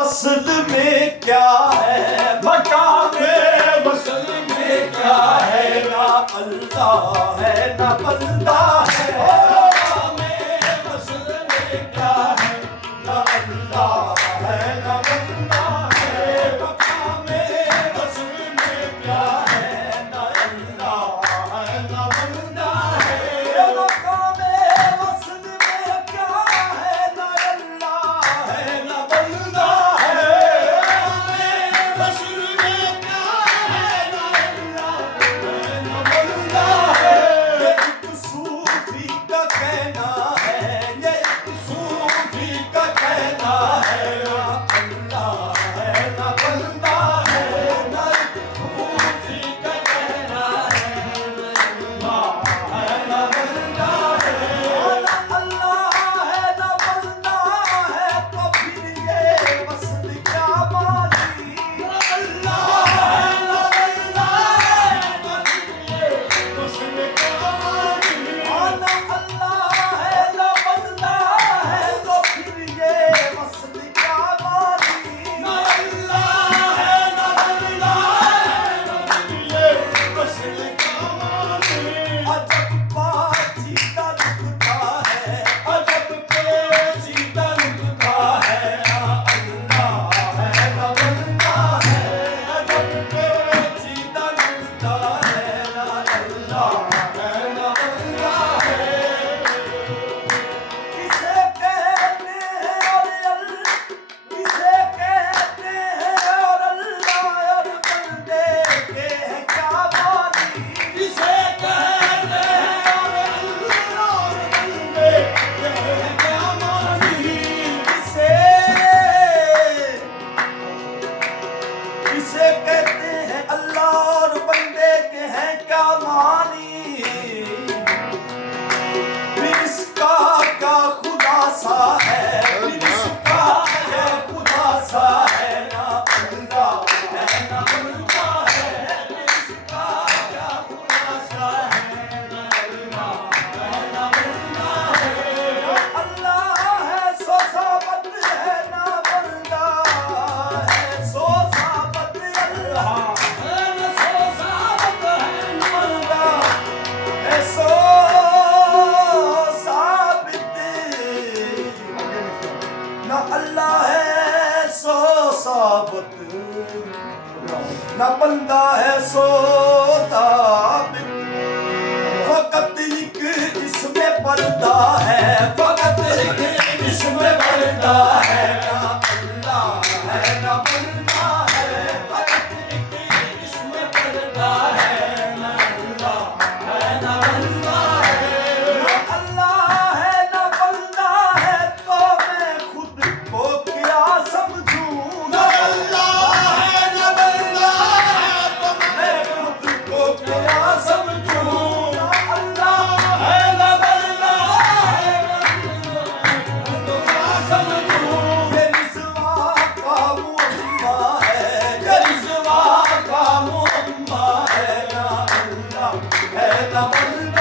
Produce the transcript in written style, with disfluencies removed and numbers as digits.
वसल में क्या है, मकामे वसल में क्या है, ना अल्लाह है ना बंदा है। मकामे वसल में क्या है, ना अल्लाह है ना बंदा है। मकामे वसल में क्या है, ना अल्लाह है ना बंदा है। मकामे वसल में क्या है, ना अल्लाह है ना बंदा ना बंदा है सो ताबित, फकत एक इसमें पर्दा है, फकत एक इसमें पर्दा है। ना अल्लाह है ना बंदा है, फकत एक इसमें पर्दा है। ना अल्लाह है ना बंदा है, ना अल्लाह है ना बंदा है, तो मैं खुद को क्या समझूं। ना अल्लाह है ना बंदा है, तो मैं खुद को क्या समझूं। ना अल्लाह है ना बंदा है, तो क्या समझूं। ये रिज़वा का मुअम्मा है, ये रिज़वा का मुअम्मा है। ना अल्लाह है ना बंदा